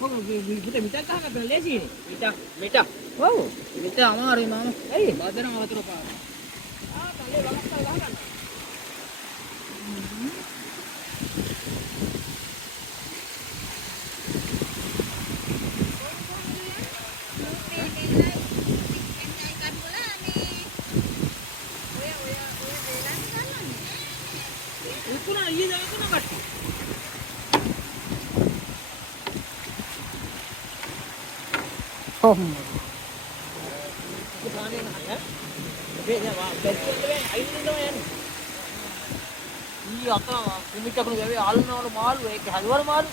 ඔව් පුතේ මිටක් ගහගත්තා ලේසියිනේ. මිට. ඔව්. මිට අමාරුයි මාම. ඇයි? බදනම වතුර පාන. තලේ වලක්කල් ගහගන්න. උතුණා ඊයේ දවසම කට්ටි. කොහොමද? ගානේ නෑ. මේ බැරිවල වෙයි අයින් ඉන්නවා යන්නේ. ඊ අත කුමිටකුණු වැවේ ආල්නවල මාළු ඒක හදවල මාළු.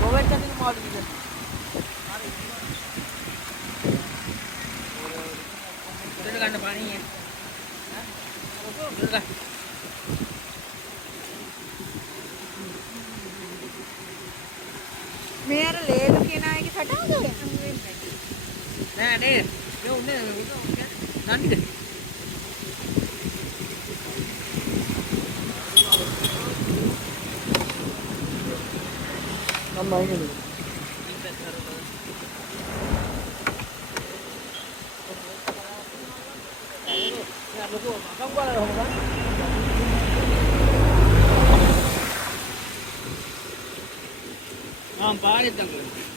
ගොවෙට දෙන මාළු විතර. උඩට ගන්න පානිය. උඩට ගන්න. මේ අර ලේලු කියන අයගේ කටහඬ ඔය නෑ නේ. මේ උන්නේ නන්දිද? අම්මා ඉන්නේ. ලොකු මකම් බලලා හොමද? පාරේ දඟලන